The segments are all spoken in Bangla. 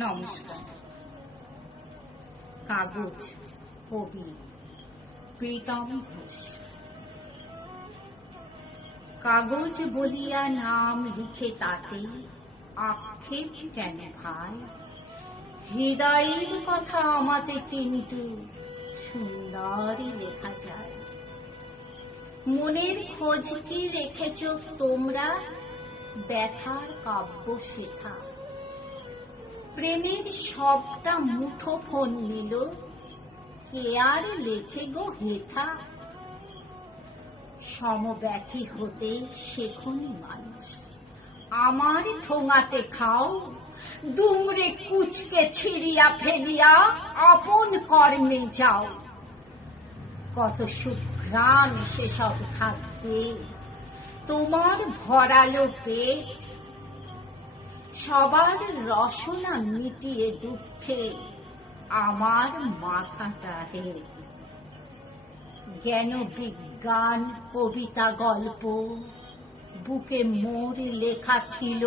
নমস্কার। কাগজ কবি প্রীতম ঘোষ। কাগজ বলিয়া নাম লিখে তাতে আক্ষেপ কেন ভাই? হৃদয়ের কথা আমাতে কিন্তু সুন্দর লেখা যায়। মনের খোঁজ কি রেখেছ তোমরা? ব্যথার কাব্য শেখা প্রেমের সবটা মুঠো ফোন নিল, কে আর লেখে গো হেথা? সমব্যথী হতে শেখনি মানুষ, আমার ঠোঙাতে খাও। দুমড়ে কুচকে ছিড়িয়া ফেলিয়া আপন কর্মে যাও। কত সুঘ্রাণ সেসব খাদ্যে তোমার ভরালো পেট। সবার রসনা মিটিয়ে দুঃখে আমার মাথাটা হেট। জ্ঞান বিজ্ঞান কবিতা গল্প বুকে মোর লেখা ছিল,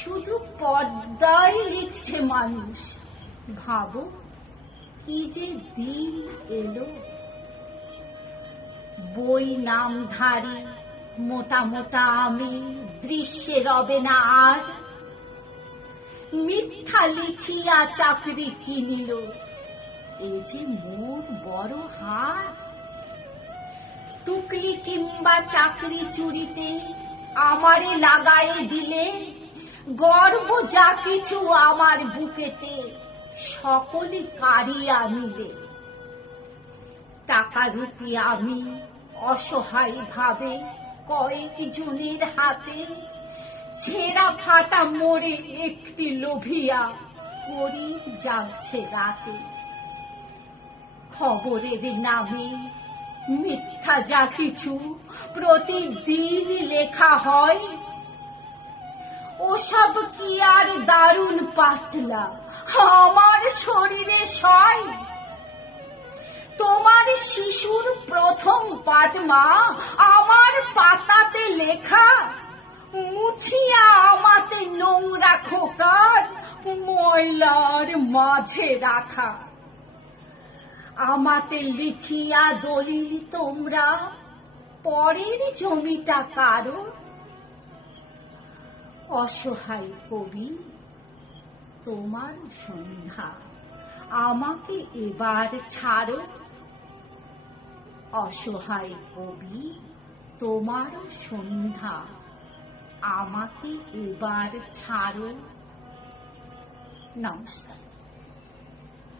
শুধু পর্দায় লিখছে মানুষ। ভাবো কি যে দিন এলো। বই নামধারী মোটা মোটা আমি দৃশ্যে রবে না আর। মিথ্যা লিখিয়া চাকরি কিনিল, এ যে মোর বড় হার। টুকলি কিংবা চাকরি চুরিতে আমারে লাগায়ে দিলে, গর্ব যা কিছু আমার বুকেতে সকলে কারিয়া নিলে। টাকা রুপি আমি অসহায় ভাবে কয়েকজনের হাতে, ছেঁড়া ফাটা মোড়ে একটি লোভিয়া করি জাগছে রাতে। খবরের নামে মিথ্যা যা কিছু প্রতিদিন লেখা হয়, ওসব কি আর দারুণ পাতলা আমার শরীরে সয়? তোমার শিশুর প্রথম পাঠ মা আমার পাতাতে লেখা, মুছিয়া আমাতে নোংরা খোকার ময়লার মাঝে রাখা। আমাতে লিখিয়া দলিল তোমরা পরের জমিটা কারো। অসহায় কবি তোমার সন্ধ্যা আমাকে এবার ছাড়ো। অসহায় কবি তোমার সন্ধ্যা আমাকে এবার ছাড়ো। নমস্কার।